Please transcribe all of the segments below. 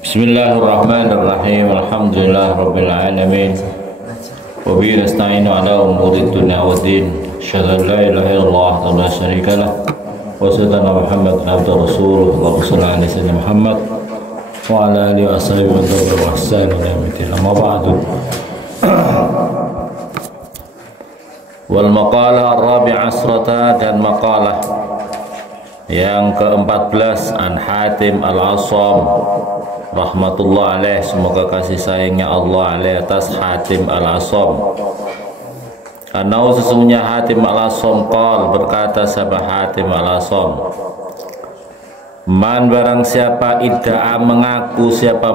Bismillahirrahmanirrahim. Alhamdulillahirabbil alamin. Wa bihi nasta'inu ala umuri dunya waddin. Asyhadu an la ilaha illallah wa la syarika lah. Wa asyhadu anna Muhammadan abduhu wa rasuluhu. Allahumma shalli ala sayyidina Muhammad wa ala alihi wa sahbihi wa sallam wa ihsan ila yaumil amma ba'du. Wal maqalah ar-rabi'ah asrata, dan maqalah yang ke-14 an Hatim al-Asam rahmatullah alaih, semoga kasih sayangnya Allah alaih atas Hatim al-Asam. Karena sesungguhnya Hatim al-Asam qal, berkata sahabat Hatim al-Asam, man barang siapa idda'a, mengaku siapa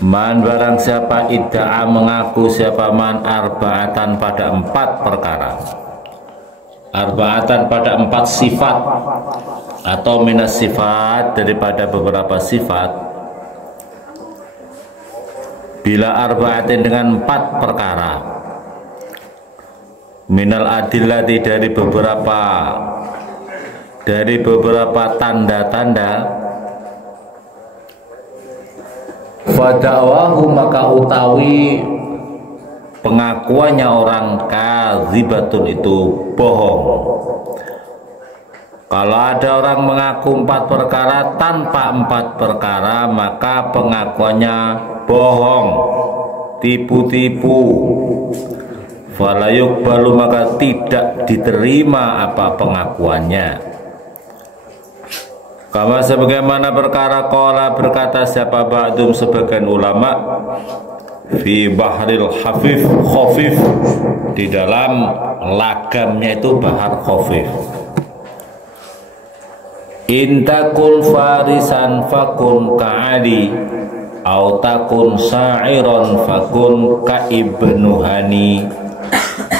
man barang siapa idda'a, mengaku siapa man arba'atan, pada 4 perkara, arba'atan pada 4 sifat, atau minas sifat, daripada beberapa sifat, bila arba'atin, dengan 4 perkara, minal adillati, dari beberapa tanda-tanda, fadawahu, maka utawi pengakuannya orang kadzibatun, itu bohong. Kalau ada orang mengaku 4 perkara tanpa 4 perkara, maka pengakuannya bohong, tipu-tipu. Fala yuqbalu, maka tidak diterima apa pengakuannya. Kama sebagaimana perkara qala, berkata siapa ba'dum, sebagian ulama, fi bahril khafif, di dalam lagamnya itu bahar khafif, intakun farisan fakun ka'ali, au takun sa'iron fakun ka'ibnu hani,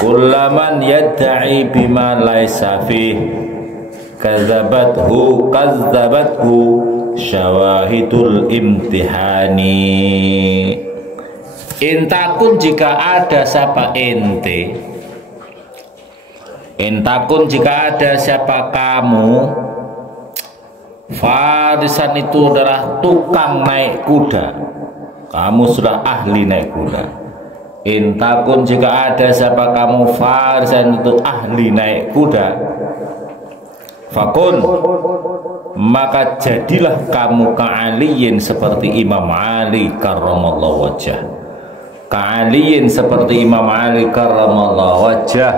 kullaman yadda'i bima laisa fih kadzabathu syawahidul imtihani. Intakun, jika ada siapa ente, intakun, jika ada siapa kamu, farisan, itu adalah tukang naik kuda, kamu sudah ahli naik kuda. Intakun, jika ada siapa kamu, farisan, itu ahli naik kuda, fakun, maka jadilah kamu ka'aliyin, seperti Imam Ali karramallahu wajah, ka'aliyin, seperti Imam Ali karramallahu wajah.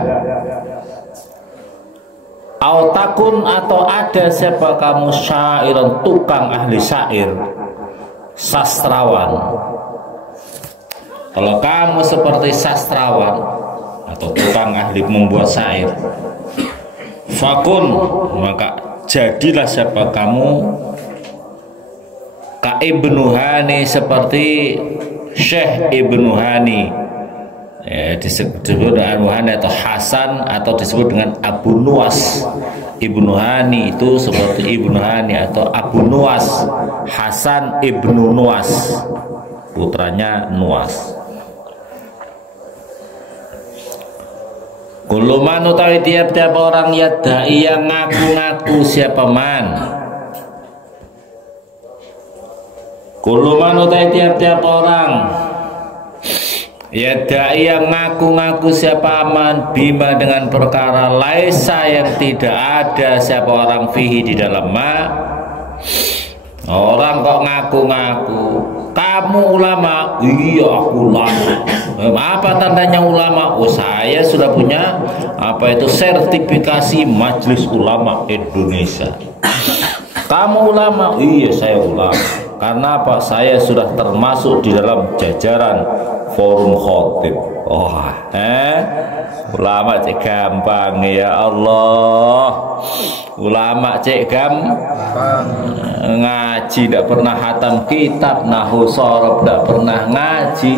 Autakun, atau ada siapa kamu, syairan, tukang ahli syair, sastrawan. Kalau kamu seperti sastrawan atau tukang ahli membuat syair, fakun, maka jadilah siapa kamu ka Ibnu Hani, seperti Syekh Ibnu Hani, disebut dengan Ibnu Hani atau Hasan, atau disebut dengan Abu Nuwas. Ibnu Hani itu seperti Ibnu Hani atau Abu Nuwas, Hasan Ibnu Nuwas, putranya Nuwas. Kuluman, utawi tiap-tiap orang, yadda'i, yang ngaku-ngaku siapa man, kuluman, utawi tiap-tiap orang, yadda'i, yang ngaku-ngaku siapa man, bima, dengan perkara, laisa, yang tidak ada siapa orang, fihi, di dalam ma. Orang kok ngaku-ngaku, kamu ulama, iya aku ulama. Apa tandanya ulama? Oh, saya sudah punya sertifikasi Majelis Ulama Indonesia. Kamu ulama? Iya, saya ulama. Karena apa? Saya sudah termasuk di dalam jajaran forum khotib. Ulama cek gampang, ya Allah. Ulama cek gampang, ngaji tidak pernah hatam kitab, nahwu sorob tidak pernah ngaji,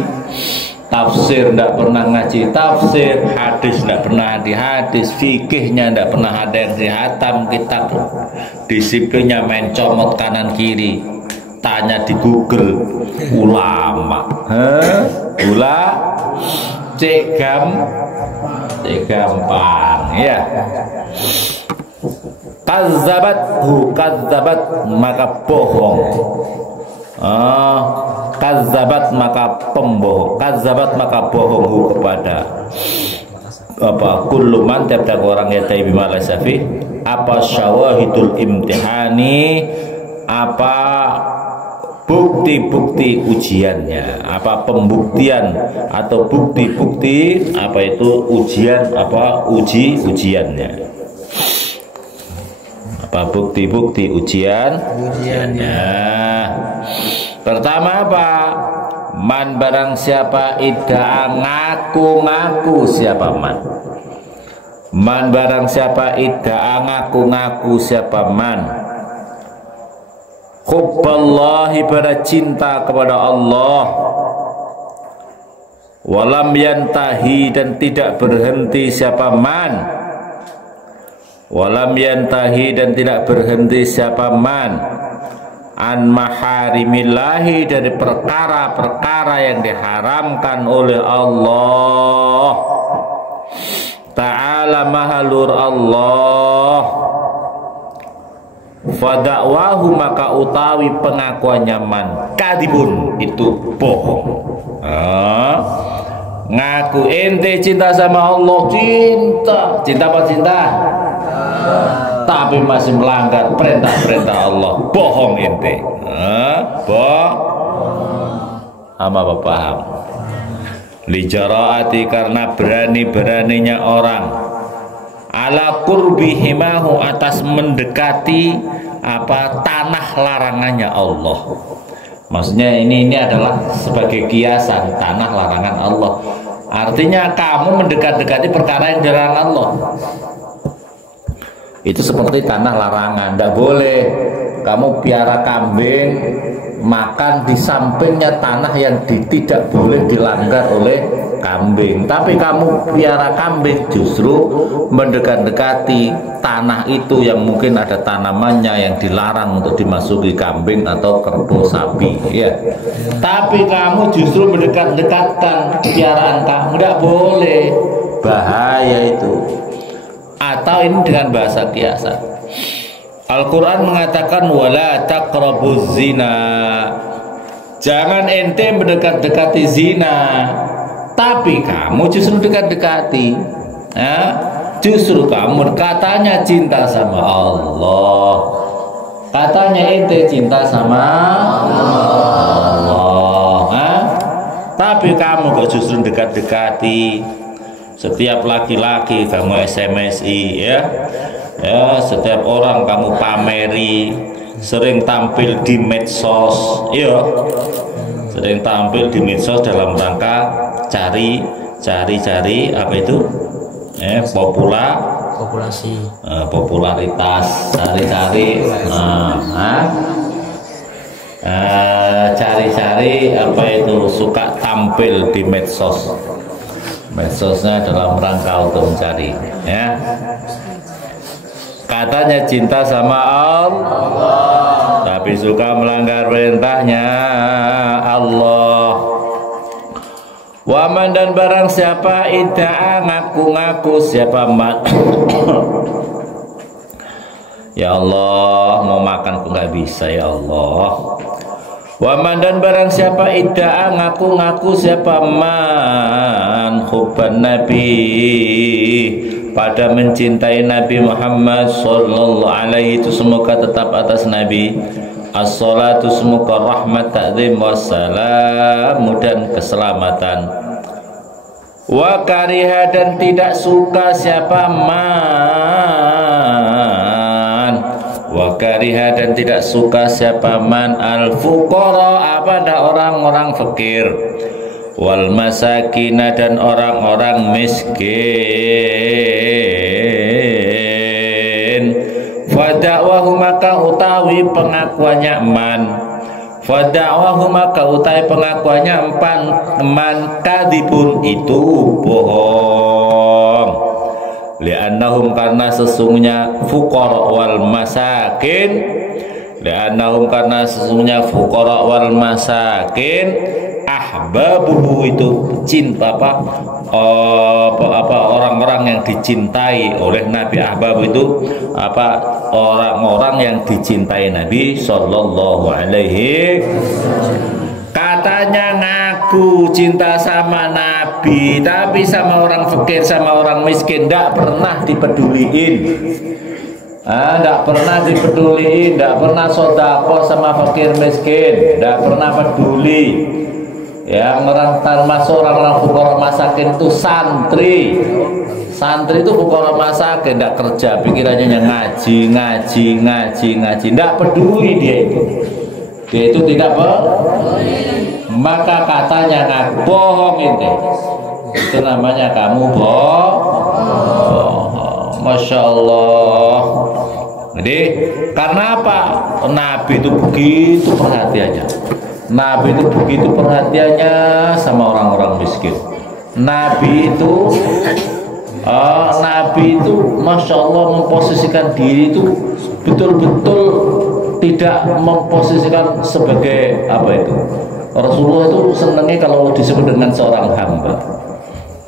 tafsir tidak pernah ngaji tafsir, hadis tidak pernah di hadis, fikihnya tidak pernah ada yang dihatam kitab, disiplinnya main comot kanan kiri, tanya di Google. Ulama, cek gampang, ya. Kadzabat, maka bohong. Kazzabat maka pembohong, kazzabat maka bohong kepada apa kullu man tiap-tiap orang yatai bima laysa fi, apa syawahidul imtihani, apa bukti-bukti ujiannya, apa pembuktian atau bukti-bukti apa itu ujian, apa ujiannya, apa bukti-bukti ujiannya. Pertama apa? Man barang siapa idda'a ngaku-ngaku siapa man. Man barang siapa idda'a ngaku-ngaku siapa man. Hubballahi pada cinta kepada Allah. Walam yantahi dan tidak berhenti siapa man. Walam yantahi dan tidak berhenti siapa man. An maharimillahi dari perkara-perkara yang diharamkan oleh Allah Ta'ala mahalur Allah. Fada'wahu maka utawi pengakuannya man kadibun itu bohong. Ngaku ente cinta sama Allah, cinta apa cinta? Tapi masih melanggar perintah-perintah Allah, bohong ente. Ama paham? Lijaraati karena berani-beraninya orang, ala qurbihimahu atas mendekati apa tanah larangannya Allah. Maksudnya ini adalah sebagai kiasan tanah larangan Allah. Artinya kamu mendekat-dekati perkara yang dilarang Allah. Itu seperti tanah larangan, tidak boleh kamu piara kambing makan di sampingnya tanah yang tidak boleh dilanggar oleh kambing. Tapi kamu piara kambing justru mendekat-dekati tanah itu yang mungkin ada tanamannya yang dilarang untuk dimasuki kambing atau kerbau sapi, ya. Tapi kamu justru mendekat-dekatkan piaraan kamu, tidak boleh, bahaya itu. Atau ini dengan bahasa kiasan, Al-Quran mengatakan wala taqrabuz zina, jangan ente mendekat-dekati zina. Tapi kamu justru dekat-dekati, ya? Justru kamu katanya cinta sama Allah, katanya ente cinta sama Allah, ya? Tapi kamu kok justru dekat-dekati. Setiap laki-laki kamu SMS-i, ya, setiap orang kamu pameri, sering tampil di medsos, ya, sering tampil di medsos dalam rangka cari apa itu, popularitas, cari apa itu, suka tampil di medsos. Medsosnya dalam rangka untuk mencari, ya. Katanya cinta sama Allah, tapi suka melanggar perintahnya Allah. Waman dan barang siapa idda'a ngaku-ngaku siapa man. Ya Allah, mau makan kok nggak bisa, ya Allah. Waman dan barang siapa idda'a ngaku-ngaku siapa man hubban nabi, pada mencintai Nabi Muhammad sallallahu alaihi, itu semoga tetap atas Nabi as-salatu semoga rahmat ta'zim wassalamu dan keselamatan. Wa kariha dan tidak suka siapa man, wa kariha dan tidak suka siapa man al fuqara pada orang-orang fakir, wal masakina dan orang-orang miskin. Fada'wahu maka utawi pengakuannya man, fada'wahu maka utawi pengakuannya man kadibun itu bohong. Li'annahum karena sesungguhnya fuqara wal masakin Li'annahum karena sesungguhnya fuqara wal masakin ahbabuhu itu cinta orang-orang yang dicintai oleh Nabi. Ahbab itu orang-orang yang dicintai Nabi sallallahu alaihi. Katanya ngaku cinta sama Nabi, tapi sama orang fakir sama orang miskin ndak pernah dipeduliin. Nggak pernah dipeduliin, nggak pernah sodako sama fakir miskin, nggak pernah peduli. Yang termasuk orang-orang fuqara masakin itu santri. Santri itu fuqara masakin, nggak kerja, pikirannya ngaji, nggak peduli dia itu. Dia itu tidak peduli. Maka katanya ngaku bohong itu. Itu namanya kamu bohong. Masya Allah. Jadi karena apa? Nabi itu begitu perhatiannya. Nabi itu begitu perhatiannya sama orang-orang miskin. Nabi itu Masya Allah memposisikan diri itu betul-betul tidak memposisikan sebagai apa itu. Rasulullah itu senangnya kalau disebut dengan seorang hamba.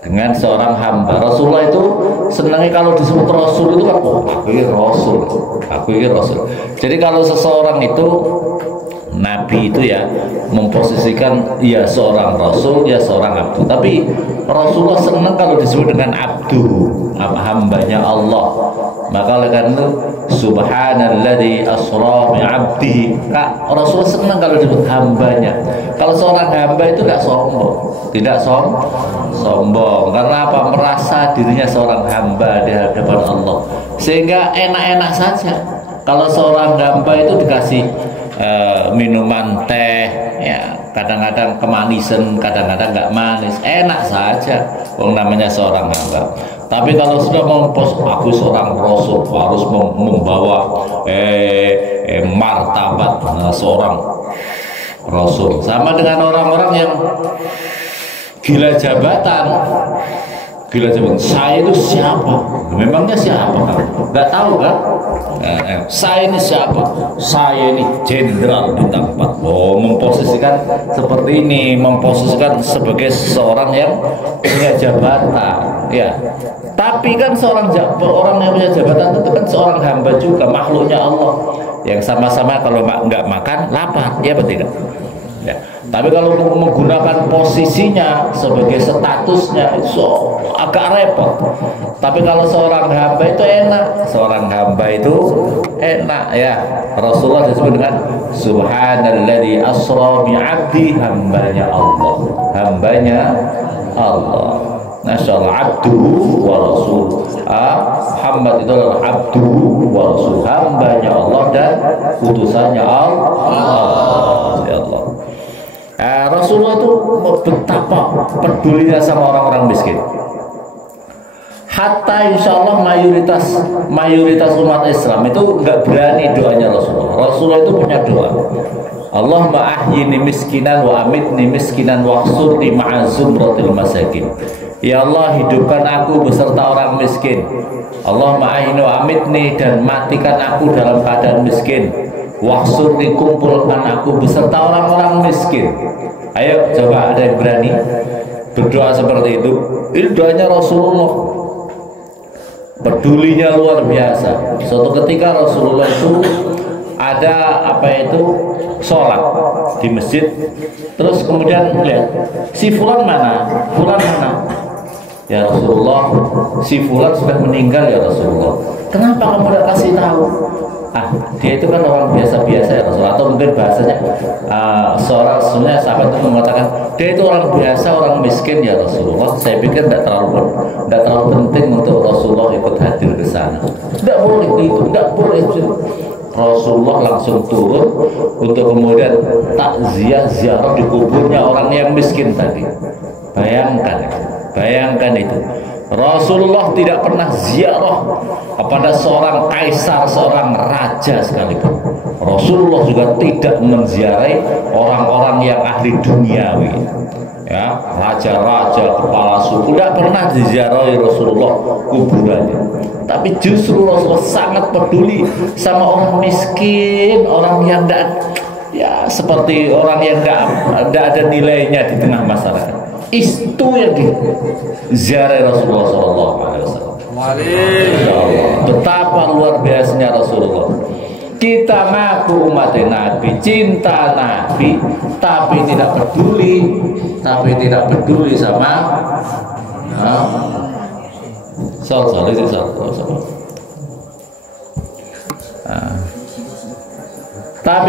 Dengan seorang hamba. Rasulullah itu senangnya kalau disebut Rasul itu kan, aku ini Rasul. Jadi kalau seseorang itu Nabi itu ya memposisikan ya seorang Rasul, ya seorang abdu. Tapi Rasulullah senang kalau disebut dengan abdu, hambanya Allah. Maka oleh karena itu subhanalladzi asra bi 'abdihi. Rasulullah senang kalau disebut hambanya. Kalau seorang hamba itu tidak sombong. Karena apa? Merasa dirinya seorang hamba di hadapan Allah. Sehingga enak-enak saja. Kalau seorang hamba itu dikasih minuman teh, ya kadang-kadang kemanisan, kadang-kadang nggak manis, enak saja. Namanya seorang hamba. Tapi kalau sudah aku seorang Rasul, harus membawa martabat seorang Rasul. Sama dengan orang-orang yang gila jabatan. Saya itu siapa? Memangnya siapa kamu? Nggak tahu kan? Saya ini siapa? Saya ini jenderal bintang 4. Memposisikan seperti ini, memposisikan sebagai seorang yang punya jabatan, ya. Tapi kan orang yang punya jabatan itu kan seorang hamba juga, makhluknya Allah, yang sama-sama kalau nggak makan lapar, ya betul tidak? Ya. Tapi kalau menggunakan posisinya sebagai statusnya itu agak repot. Tapi kalau seorang hamba itu enak, ya. Rasulullah disebut dengan subhanalladzi asra bi 'abdi, hambanya Allah. Nasyaallah, abdu wa rasul. Muhammad itu adalah abdu wa rasul, hambanya Allah dan utusannya Allah. Ya Allah. Rasulullah itu betapa pedulinya sama orang-orang miskin. Hatta insya Allah mayoritas umat Islam itu nggak berani doanya Rasulullah. Rasulullah itu punya doa. Allahumma ahyini miskinan wa amitni miskinan wa khsurni ma'a zumratil masakin. Ya Allah, hidupkan aku beserta orang miskin. Allahumma ahyini wa amitni, dan matikan aku dalam keadaan miskin. Wahsurni, kumpulkan aku beserta orang-orang miskin. Ayo coba, ada yang berani berdoa seperti itu? Ini doanya Rasulullah. Pedulinya luar biasa. Suatu ketika Rasulullah itu ada sholat di masjid. Terus kemudian lihat, si fulan mana? Ya Rasulullah, si fulan sudah meninggal ya Rasulullah. Kenapa kamu tidak kasih tahu? Dia itu kan orang biasa-biasa ya Rasulullah. Atau mungkin bahasanya sebenarnya sahabat itu mengatakan dia itu orang biasa, orang miskin ya Rasulullah. Saya pikir tidak terlalu penting untuk Rasulullah ikut hadir ke sana. Tidak boleh itu, tidak boleh. Rasulullah langsung turun untuk kemudian takziah, ziarah di kuburnya orang yang miskin tadi. Bayangkan itu. Rasulullah tidak pernah ziarah kepada seorang kaisar, seorang raja sekalipun. Rasulullah juga tidak menziarahi orang-orang yang ahli duniawi. ya, raja-raja kepala suku tidak pernah diziarahi Rasulullah kuburannya. Tapi justru Rasulullah sangat peduli sama orang miskin, orang yang tidak, ya seperti orang yang tidak ada nilainya di tengah masyarakat. Itu yang diziarahi Rasulullah SAW. Betapa luar biasanya Rasulullah. Kita ngaku umat Nabi, cinta Nabi, tapi tidak peduli sama tapi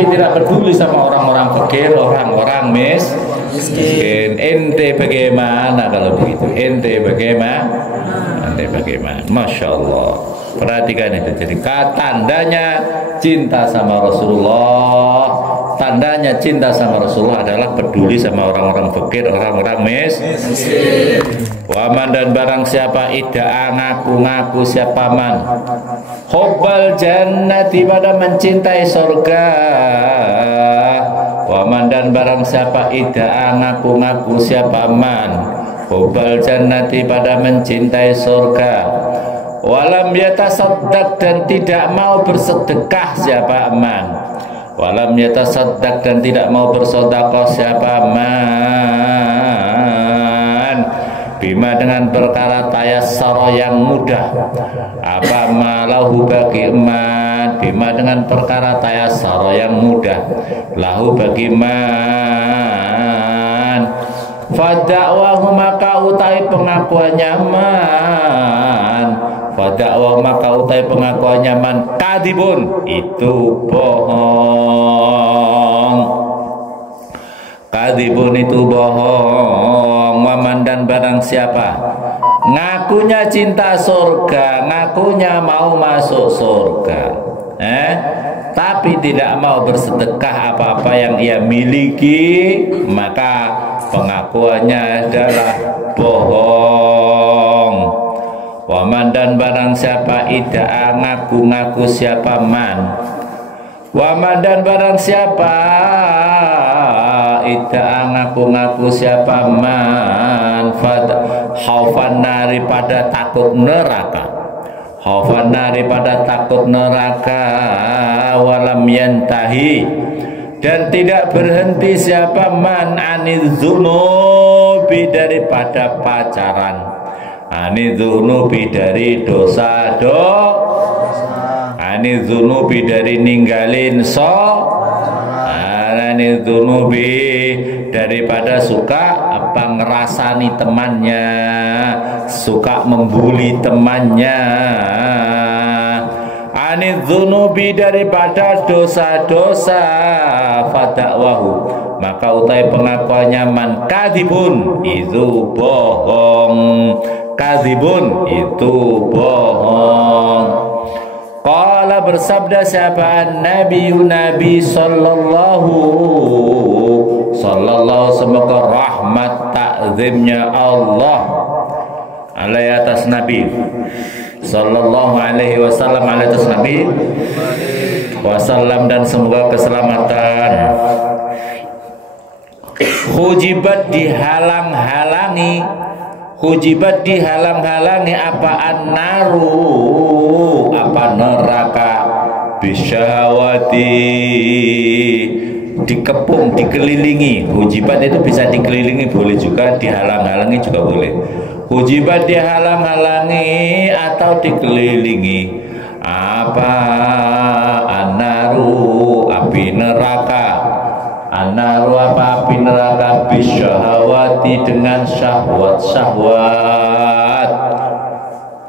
tidak peduli sama orang-orang fakir, orang-orang miskin. Ente bagaimana kalau begitu? Ente bagaimana? Masya Allah. Perhatikan itu. Jadi tandanya cinta sama Rasulullah, tandanya cinta sama Rasulullah adalah peduli sama orang-orang fakir, orang-orang miskin. Waman dan barang siapa ida'a ngaku-ngaku siapa man hubbal jannati pada mencintai surga. Waman dan barang siapa ida'a ngaku-ngaku siapa man hubbal jannati pada mencintai surga. Walam yatasaddaq dan tidak mau bersedekah siapa man. Walam yatasaddaq dan tidak mau bersedekah siapa man. Bima dengan perkara tayassara yang mudah. Apa malahu bagi man. Bima dengan perkara tayassara yang mudah. Lahu bagi man. Fada'wahu maka utai pengakuannya man. Fada'wahu maka utai pengakuannya man kadibun itu bohong. Kadibun itu bohong. Waman dan barang siapa ngakunya cinta surga, ngakunya mau masuk surga, tapi tidak mau bersedekah apa-apa yang ia miliki, maka pengakuannya adalah bohong. Waman dan barang siapa ida'a ngaku-ngaku siapa man. Waman dan barang siapa ida'a ngaku-ngaku siapa man khaufan nari pada takut neraka. Khaufan nari pada takut neraka. Walam yantahi dan tidak berhenti siapa man anidzunubi daripada pacaran. Anidzunubi dari dosa anidzunubi dari ninggalin anidzunubi daripada suka apa ngerasani temannya, suka membuli temannya. Anidzunubi daripada dosa-dosa. Fada'wahu maka utai pengakuannya man kadibun itu bohong. Kadibun itu bohong. Qala bersabda siapa Nabi sallallahu semoga rahmat takzimnya Allah alaihi atas Nabi sallallahu alaihi wasallam alaihi atas Nabi wasallam dan semoga keselamatan. Hujibat dihalang-halangi, hujibat dihalang-halangi apa an-naru apa neraka bisyahwati dikepung dikelilingi. Hujibat itu bisa dikelilingi boleh juga, dihalang-halangi juga boleh. Hujibat dihalang-halangi atau dikelilingi apa an-naru api neraka. An-naru apa api neraka bisyahwati dengan syahwat-syahwat.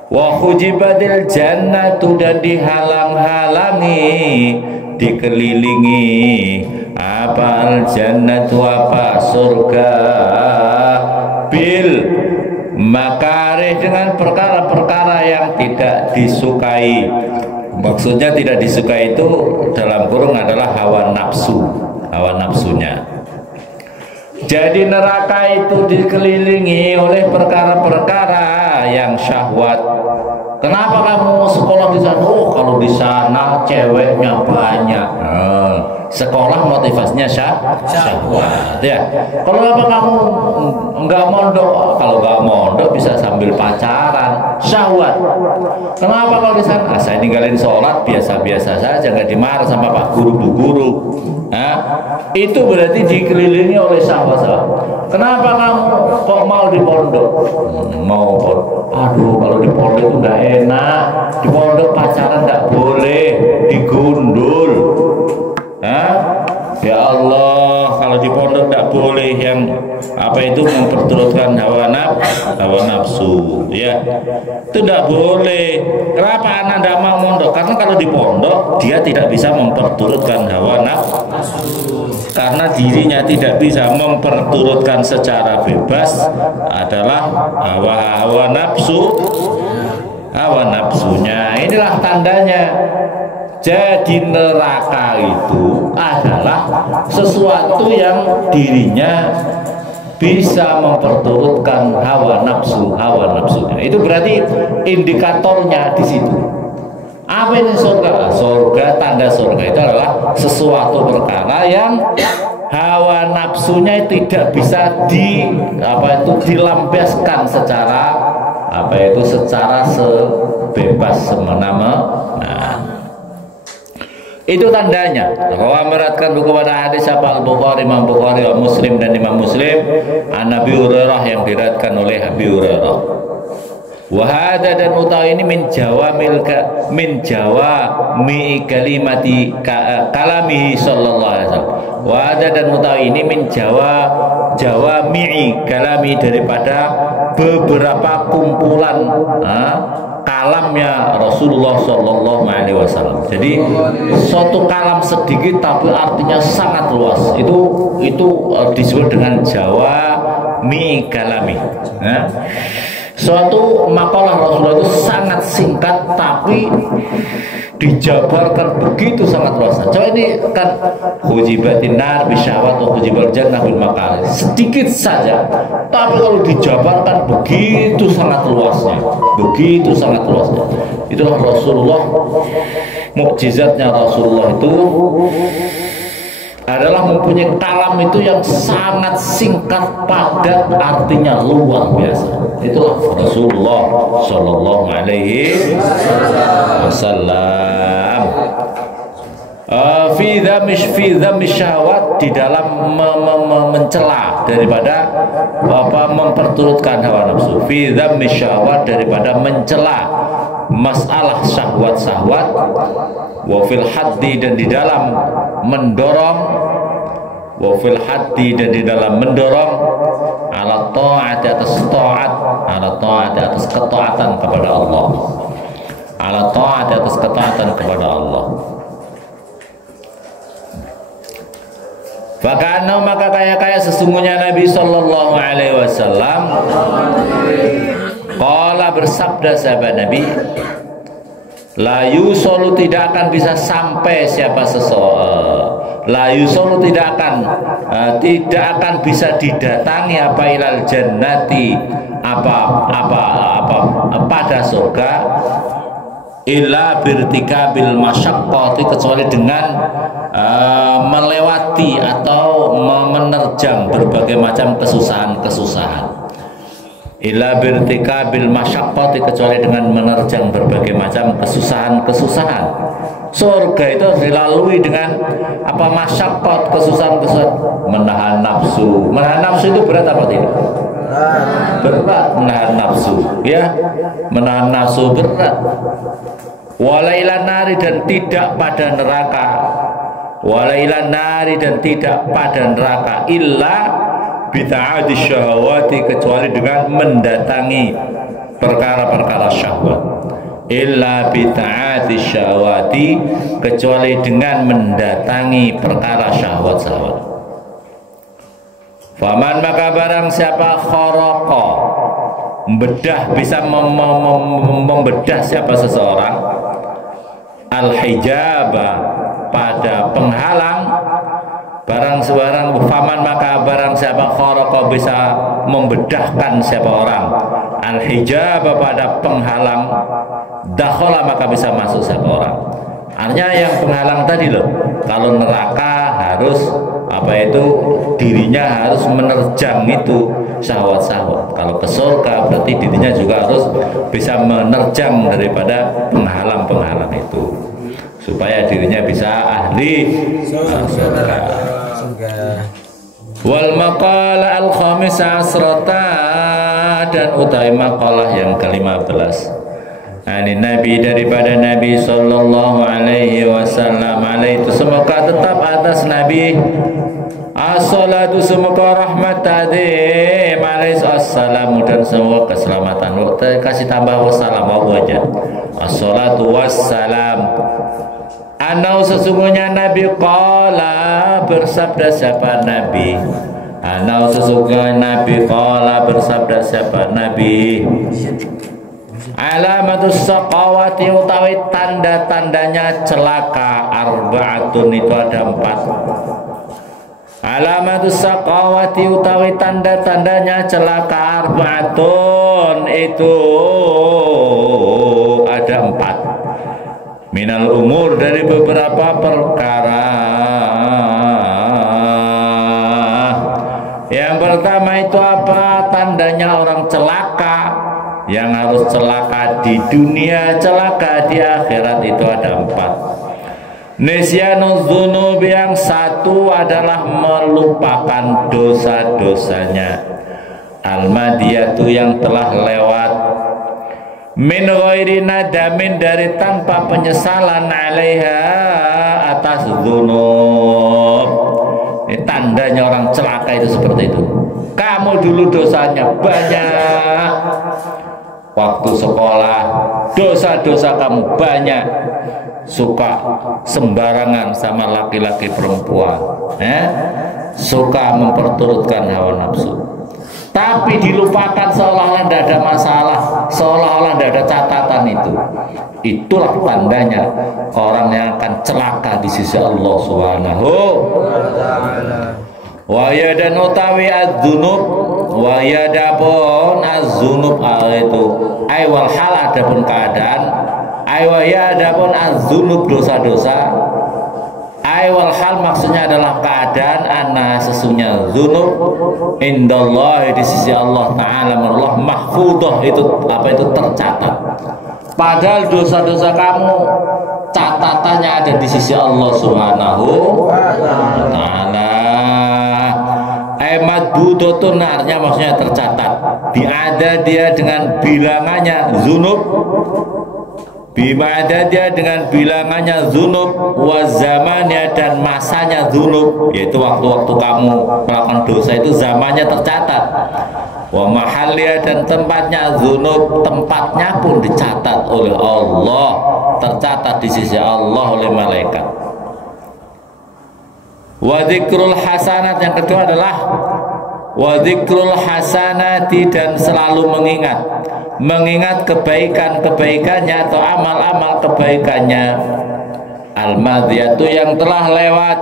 Wa hujibatil jannatu dan dihalang-halangi dikelilingi apa al-jannatu apa surga bil makarih dengan perkara-perkara yang tidak disukai. Maksudnya tidak disukai itu dalam kurung adalah hawa nafsu, hawa nafsunya. Jadi neraka itu dikelilingi oleh perkara-perkara yang syahwat. Kenapa kamu sekolah di sana? Oh, kalau di sana ceweknya banyak. sekolah motivasinya syahwat ya. Kalau apa kamu enggak mondok? Kalau enggak mondok bisa sambil pacaran, syahwat. Kenapa kalau di sana? Saya ninggalin sholat biasa-biasa saja, nggak dimarah sama pak guru bu guru. Nah, itu berarti dikelilingi oleh syahwat. Kenapa kamu kok mau di pondok? Mau pondok. Aduh, kalau di pondok itu nggak enak. Di pondok pacaran nggak boleh, digundul. Hah? Ya Allah, kalau di pondok tidak boleh yang apa itu memperturutkan hawa nafsu, ya itu tidak boleh. Kenapa anak tidak mau mondok? Karena kalau di pondok dia tidak bisa memperturutkan hawa nafsu, karena dirinya tidak bisa memperturutkan secara bebas adalah hawa nafsunya. Inilah tandanya. Jadi neraka itu adalah sesuatu yang dirinya bisa memperturutkan hawa nafsunya. Itu berarti indikatornya di situ. Apa ini surga? Surga, tanda surga itu adalah sesuatu perkara yang hawa nafsunya tidak bisa dilampiaskan secara secara sebebas semena-mena. Itu tandanya. Bahwa meratkan buku pada hadis Al-Bukhari, Imam Bukhari, Muslim dan Imam Muslim, an Nabi Hurairah yang diriwayatkan oleh Abi Hurairah. Wahada dan utawi ini min jawami kalimati kalamihi sallallahu alaihi wasallam. Wahada dan utawi ini min jawami kalami, daripada beberapa kumpulan kalamnya Rasulullah Shallallahu Alaihi Wasallam. Jadi suatu kalam sedikit tapi artinya sangat luas. Itu disebut dengan jawami kalami. Suatu makalah Rasulullah itu sangat singkat tapi dijabarkan begitu sangat luas. Coba ini kan hujibatin nar bisyahwat atau hujibal jannah bil maqal. Sedikit saja, tapi kalau dijabarkan begitu sangat luasnya. Itulah Rasulullah, mukjizatnya Rasulullah itu adalah mempunyai kalam itu yang sangat singkat, padat, artinya luar biasa. Itulah Rasulullah Shallallahu Alaihi Wasallam. Fi dzammi syahwat, di dalam mencela daripada memperturutkan hawa nafsu. Fi dzammi syahwat, daripada mencela masalah syahwat-syahwat. Wa fil haddi, dan di dalam mendorong, wa fil haddi, dan di dalam mendorong ala ta'ati, atas ta'at, ala ta'ati, atas ketaatan kepada Allah, ala ta'ati, atas ketaatan kepada Allah. Fakana, maka kaya sesungguhnya Nabi Sallallahu Alaihi Wasallam qala, bersabda sahabat Nabi, la yusolu, tidak akan bisa sampai siapa seseorang, la yusolu, tidak akan bisa didatangi apa ilal jannati, pada surga, illa birtikabil masyaqqati, kecuali dengan melewati atau menerjang berbagai macam kesusahan. Illa birtikabil masyaqqati, kecuali dengan menerjang berbagai macam kesusahan. Surga itu dilalui dengan apa? Masyaqqat, kesusahan. Menahan nafsu. Menahan nafsu itu berat apa tidak? Berat menahan nafsu, ya. Menahan nafsu berat. Walailan nari, dan tidak pada neraka. Walailan nari, dan tidak pada neraka. Illa bita'adi syahwati, kecuali dengan mendatangi perkara-perkara syahwat. Illa bita'adi syahwati, kecuali dengan mendatangi perkara syahwat. Faman, maka barang siapa kharaqa, bisa membedah siapa seseorang al-hijaba, pada penghalang, faman, maka barang siapa kharaqa, bisa membedahkan siapa orang al-hijaba, pada penghalang, dakhala, maka bisa masuk siapa orang. Artinya yang penghalang tadi loh, kalau neraka harus dirinya harus menerjang itu syahwat-syahwat. Kalau ke surga berarti dirinya juga harus bisa menerjang daripada penghalang-penghalang itu supaya dirinya bisa ahli surga. Wal maqala al khamis asrata, dan utawi maqalah yang ke-15 ani Nabi, daripada Nabi sallallahu alaihi wasallam, alaihi, semoga tetap atas Nabi as-salatu, semoga rahmat tadi alaihi assalamu, dan semoga keselamatan. Kasih tambah wassalam aja, as-salatu wassalam. Anau, sesungguhnya Nabi qala, bersabda siapa Nabi. Anau, sesungguhnya Nabi qala, bersabda siapa Nabi. Alamatus saqawati, utawi tanda-tandanya celaka, arba'atun, itu ada 4. Alamatus saqawati, utawi tanda-tandanya celaka, arba'atun, itu ada 4. Minal umur, dari beberapa perkara. Yang pertama itu apa? Tandanya orang celaka, yang harus celaka di dunia, celaka di akhirat, itu ada 4. Nisyanuz dzunub, yang satu adalah melupakan dosa-dosanya. Al-madiyatu, yang telah lewat. Min ghairi nadamin, dari tanpa penyesalan, alaiha, atas dzunub. Ini tandanya orang celaka itu seperti itu. Kamu dulu dosanya banyak, waktu sekolah dosa-dosa kamu banyak, suka sembarangan sama laki-laki perempuan, suka memperturutkan hawa nafsu, tapi dilupakan seolah-olah tidak ada masalah, seolah-olah tidak ada catatan. Itulah tandanya orang yang akan celaka di sisi Allah Subhanahu wa ta'ala. Waya, dan utawi az-dzunub, waya dapun az-dzunub, itu aywal hal, adapun keadaan, aywaya adapun az-dzunub, dosa-dosa, aywal hal maksudnya adalah keadaan, anna, sesungguhnya dzunub indallah, di sisi Allah Ta'ala, Allah mahfudah, itu itu tercatat. Padahal dosa-dosa kamu catatannya ada di sisi Allah Subhanahu wa ta'ala. Madbudotun, artinya maksudnya tercatat. Biada, dia dengan bilangannya dzunub, bimada, dia dengan bilangannya dzunub, wa zamannya, dan masanya dzunub, yaitu waktu-waktu kamu melakukan dosa itu zamannya tercatat. Wa mahallia, dan tempatnya dzunub, tempatnya pun dicatat oleh Allah, tercatat di sisi Allah oleh malaikat. Wa dzikrul hasanat, yang kedua adalah wa dzikrul hasanati, dan selalu mengingat kebaikan-kebaikannya atau amal-amal kebaikannya. Al-madiyatu, yang telah lewat.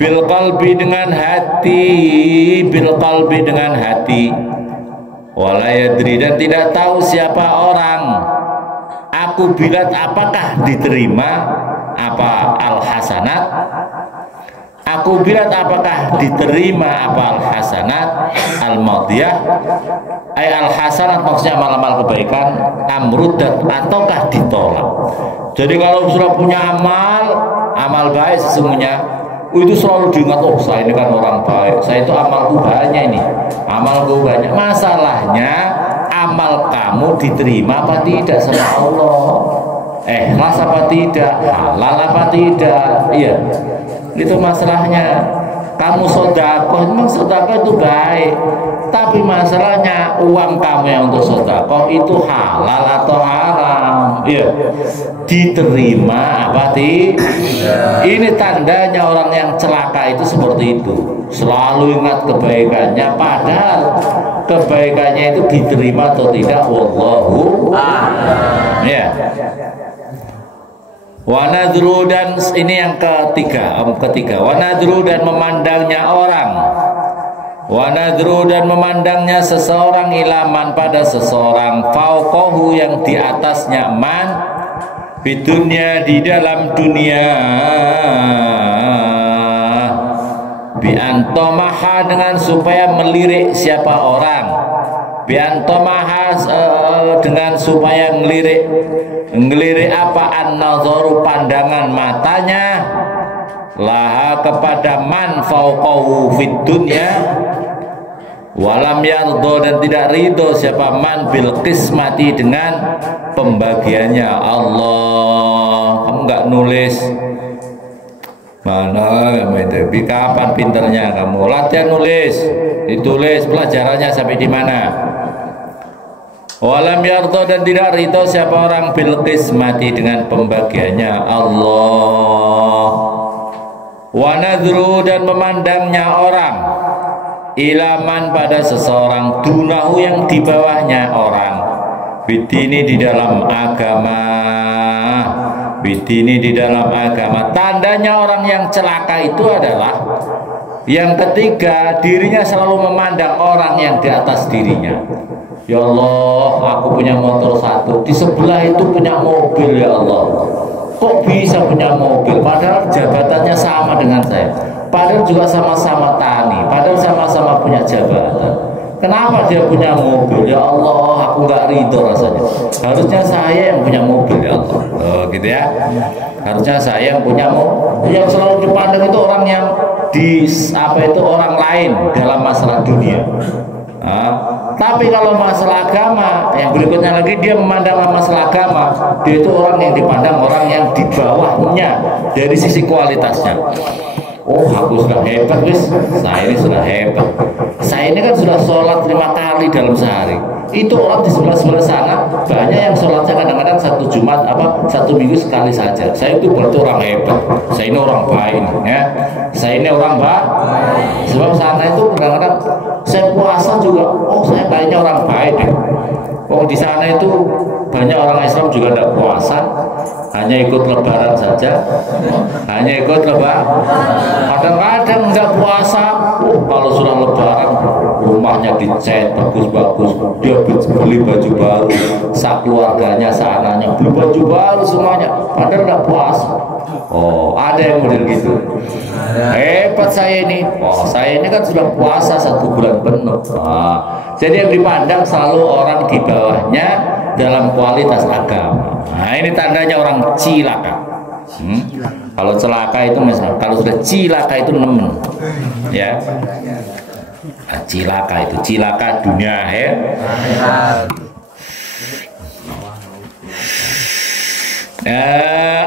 Bil qalbi, dengan hati, bil qalbi, dengan hati. Wala yadri, dan tidak tahu siapa orang. Aku bilat, apakah diterima apa al-hasanat? Aku bilat, apakah diterima apa al-hasanat? Al-madiyah ay al-hasanat, maksudnya amal-amal kebaikan, amrudat, ataukah ditolak. Jadi kalau sudah punya amal baik, sesungguhnya itu selalu diingat, oh saya ini kan orang baik, saya itu amalku banyak, ini amalku banyak. Masalahnya amal kamu diterima apa tidak sama Allah, ikhlas apa tidak, halal apa tidak. Iya, itu masalahnya. Kamu sedekah, memang sedekah itu baik, tapi masalahnya uang kamu yang untuk sedekah itu halal atau haram. Iya, diterima apa tidak? Ini tandanya orang yang celaka itu seperti itu, selalu ingat kebaikannya, padahal kebaikannya itu diterima atau tidak, wallahu a'lam. Ya. Wanadru, dan ini yang ketiga, wanadru, dan memandangnya orang, wanadru, dan memandangnya seseorang, ilaman, pada seseorang, fauqahu, yang di atasnya, man, di dunia, di dalam dunia. Biantomaha dengan supaya melirik siapa orang. Biantomaha dengan supaya ngelirik apa, an-nazaru pandangan matanya, laha kepada man fauqahu fid dunya, walam yardo dan tidak ridho siapa man bil qismati dengan pembagiannya Allah. Kamu nggak nulis mana kamu itu? Kapan pinternya kamu? Latihan nulis, ditulis pelajarannya sampai di mana? Walam yardo dan tidak ridho siapa orang bil qismati dengan pembagiannya Allah. Wa nadru dan memandangnya orang, ilaman pada seseorang, dunahu yang di bawahnya orang, bidini di dalam agama, bidini di dalam agama. Tandanya orang yang celaka itu adalah yang ketiga, dirinya selalu memandang orang yang di atas dirinya. Ya Allah, aku punya motor satu, di sebelah itu punya mobil, ya Allah. Kok bisa punya mobil? Padahal jabatannya sama dengan saya. Padahal juga sama-sama tani. Padahal sama-sama punya jabatan. Kenapa dia punya mobil? Ya Allah, aku nggak ridho rasanya. Harusnya saya yang punya mobil, ya Allah. Oh, gitu ya. Harusnya saya yang punya mobil. Yang selalu dipandang itu orang yang di orang lain dalam masalah dunia. Tapi kalau masalah agama, yang berikutnya lagi dia memandang masalah agama, dia itu orang yang dipandang orang yang di bawahnya dari sisi kualitasnya. Oh, aku sudah hebat, wis. Saya ini sudah hebat. Saya ini kan sudah sholat 5 kali dalam sehari. Itu orang di sebelah sana banyak yang sholatnya kadang-kadang satu minggu sekali saja. Saya itu berarti orang hebat. Saya ini orang baik, ya. Saya ini orang baik. Sebab sana itu kadang-kadang saya puasa juga. Oh, saya kayaknya orang baik deh. Oh, di sana itu banyak orang Islam juga tidak puasa, hanya ikut lebaran saja, hanya ikut lebaran. Kadang-kadang nggak puasa. Kalau sudah lebaran, rumahnya dicat bagus-bagus, dia beli baju baru, keluarganya, anaknya beli baju baru semuanya, padahal nggak puasa. Oh, ada yang model gitu. Hebat saya ini. Oh, saya ini kan sudah puasa 1 bulan penuh. Jadi yang dipandang selalu orang di bawahnya dalam kualitas agama. Nah, ini tandanya orang cilaka. Kalau celaka itu misalnya, kalau sudah cilaka itu nemen, ya. Nah, cilaka dunia, ya.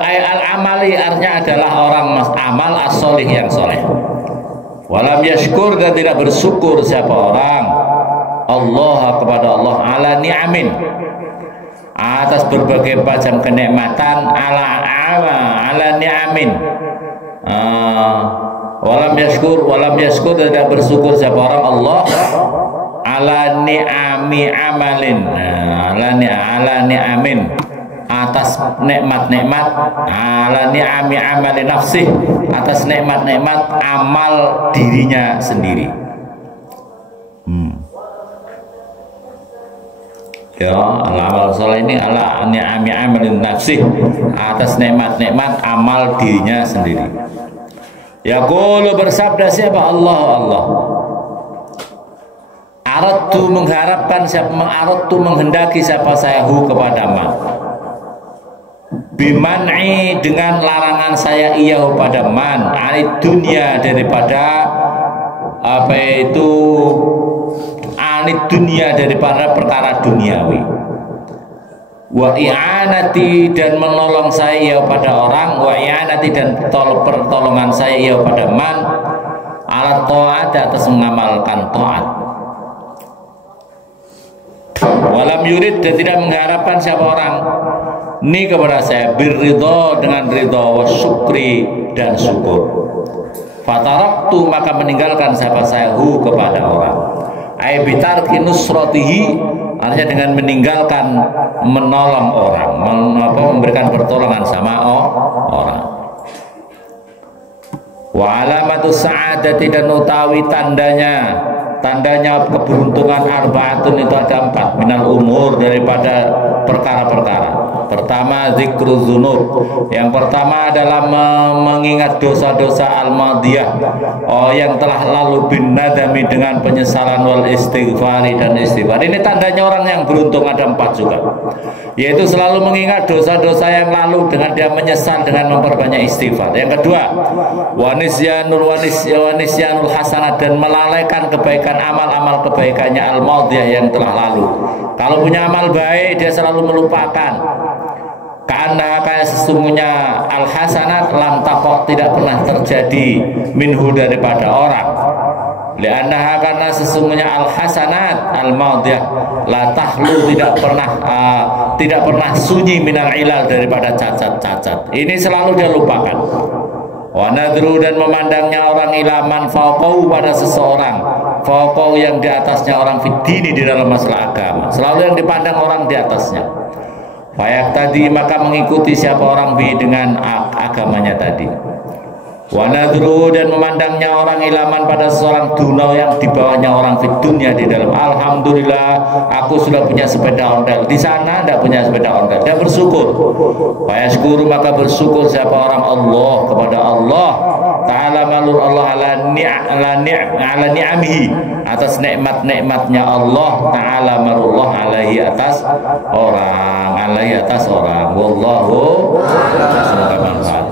Al-amali artinya adalah orang amal as-solih yang soleh. Walam yashkur dan tidak bersyukur siapa orang Allah kepada Allah ala ni'amin atas berbagai macam kenikmatan ala ni'amin. Walam yashkur dan tidak bersyukur siapa orang Allah ala ni'ami amalin, ala ni'amin atas nikmat-nikmat, ala ni'ami amali nafsih atas nikmat-nikmat amal dirinya sendiri. Ya, amal soleh ini ala ni'ami amali nafsih atas nikmat-nikmat amal dirinya sendiri. Yaqulu bersabda siapa Allah aradtu mengharapkan siapa, aradtu menghendaki siapa sayahu kepada ma biman'i dengan larangan saya iyahu pada man anid dunia daripada anid dunia daripada perkara duniawi, wa i'anati dan menolong saya iyahu pada orang, wa i'anati dan pertolongan saya iyahu pada man ala ta'at atas mengamalkan ta'at. Walam yurid dan tidak mengharapkan siapa orang ini kepada saya birridho dengan ridho wa syukri dan syukur. Fataraktu maka meninggalkan siapa saya kepada orang. Ai bitarki nusratihi artinya dengan meninggalkan menolong orang, memberikan pertolongan sama orang. Wa alamatu sa'adati dan utawi tandanya keberuntungan arbaatun itu ada 4 minal umur daripada perkara-perkara. Pertama, zikrul dzunub. Yang pertama adalah mengingat dosa-dosa al-madiyah, yang telah lalu, bin nadami, dengan penyesalan, wal istighfari, dan istighfar. Ini tandanya orang yang beruntung. Ada 4 juga, yaitu selalu mengingat dosa-dosa yang lalu dengan dia menyesal dengan memperbanyak istighfar. Yang kedua, wanisyanul hasanat, dan melalaikan kebaikan, amal-amal kebaikannya al-madiyah yang telah lalu. Kalau punya amal baik dia selalu melupakan. Karena kayak sesungguhnya al-hasanat lam taqo, tidak pernah terjadi minhu, daripada orang. Li'annaha, karena sesungguhnya al-hasanat al-madiyah la tahlu, tidak pernah sunyi minal ilal, daripada cacat-cacat. Ini selalu dia lupakan. Wa nadru, dan memandangnya orang ilaman fauqahu, pada seseorang, fauqahu yang di atasnya orang, fidini, di dalam masalah agama. Selalu yang dipandang orang di atasnya. Fayak tadi, maka mengikuti siapa orang bi, dengan agamanya tadi. Wa nadru, dan memandangnya orang ilaman pada seseorang, dunau, yang di bawahnya orang, fit dunya, di dalam. Alhamdulillah, aku sudah punya sepeda ondel, di sana tidak punya sepeda ondel. Dia bersyukur. Fayaskuru, maka bersyukur siapa orang Allah, kepada Allah Ta'ala, malur Allah ala ni'amihi, atas nikmat-nikmatnya Allah Ta'ala, malullah alaihi, atas orang. Wallahu a'lam.